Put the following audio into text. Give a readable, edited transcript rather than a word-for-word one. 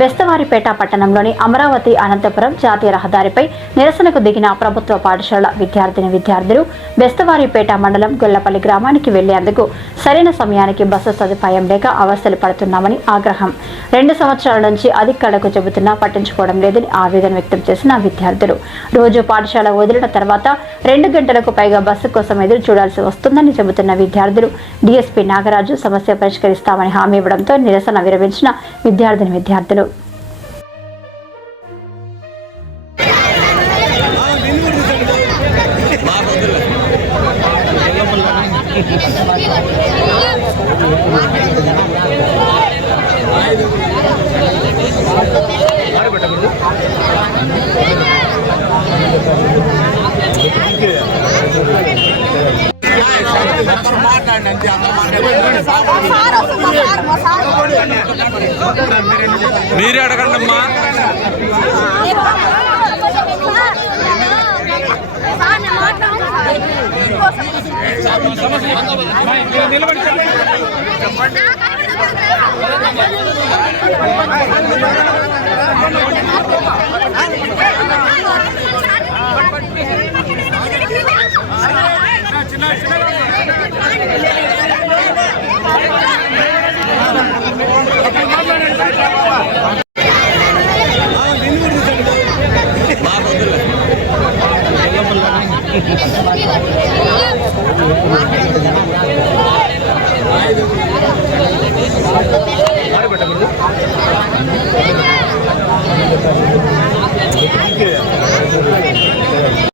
బెస్తవారిపేట పట్టణంలోని అమరావతి అనంతపురం జాతీయ రహదారిపై నిరసనకు దిగిన ప్రభుత్వ పాఠశాల విద్యార్థులు బెస్తవారిపేట మండలం గొల్లపల్లి గ్రామానికి వెళ్లేందుకు సరైన సమయానికి బస్సు సదుపాయం లేక అవస్థలు పడుతున్నామని ఆగ్రహం. 2 సంవత్సరాల నుంచి అధికారులకు చెబుతున్నా పట్టించుకోవడం లేదని ఆవేదన వ్యక్తం చేసిన విద్యార్థులు రోజు పాఠశాల వదిలిన తర్వాత 2 గంటలకు పైగా బస్సు కోసం ఎదురు చూడాల్సి వస్తుందని చెబుతున్న విద్యార్థులు డీఎస్పీ నాగరాజు సమస్య పరిష్కరిస్తామని హామీ ఇవ్వడంతో నిరసన విరమించిన విద్యార్థులు మీరే అడగండి అమ్మా.